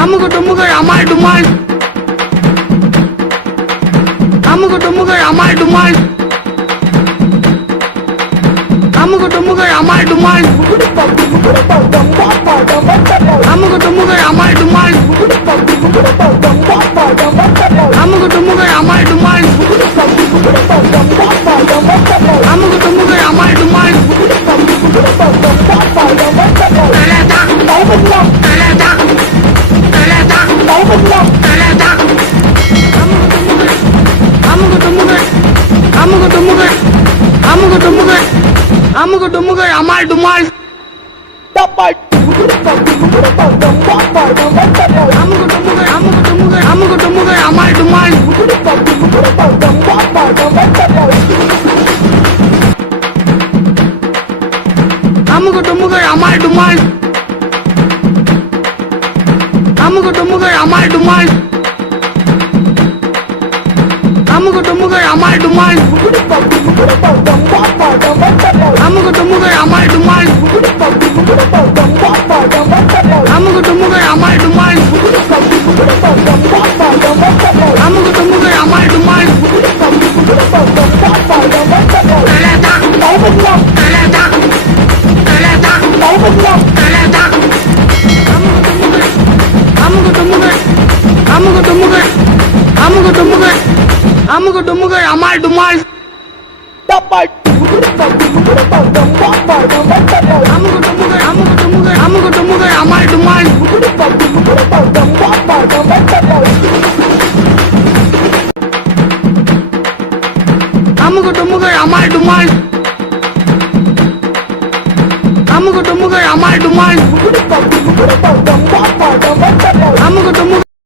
அமுகு டுமுகு அமால் டுமால் அமுகு டுமுகு அமால் டுமால் அமுகு டுமுகு அமால் டுமால் அமுகு டுமுகு அமால் டுமால் அமுகு டுமுகு அமால் டுமால் அமுகு டுமுகு அமால் டுமால் Dalada Dalada Dalada Dalada அமுகு டுமுகு அமுகு டுமுகு அமுகு டுமுகு அமுகு டுமுகு அமால் டுமால் அமுகு டுமுகு அமுகு டுமுகு அமுகு டுமுகு அமால் டுமால் அமுகு டுமுகு அமால் டுமால் அமுகு டுமுகு அமால் டுமால் அமுகு டுமுகு அமால் டுமால் அமுகு டுமுகு அமால் டுமால் அமுகு டுமுகு அமால் டுமால் அமுகு டுமுகு அமால் டுமால் Dalada Dalada Dalada Dalada அமுகு டுமுகு அமுகு டுமுகு அமுகு டுமுகு அமுகு டுமுகு அமால் டுமால் அமுகு டுமுகு அமுகு டுமுகு அமுகு டுமுகு அமால் டுமால் அமுகு டுமுகு அமால் டுமால் அமுகு டுமுகு அமால் டுமால்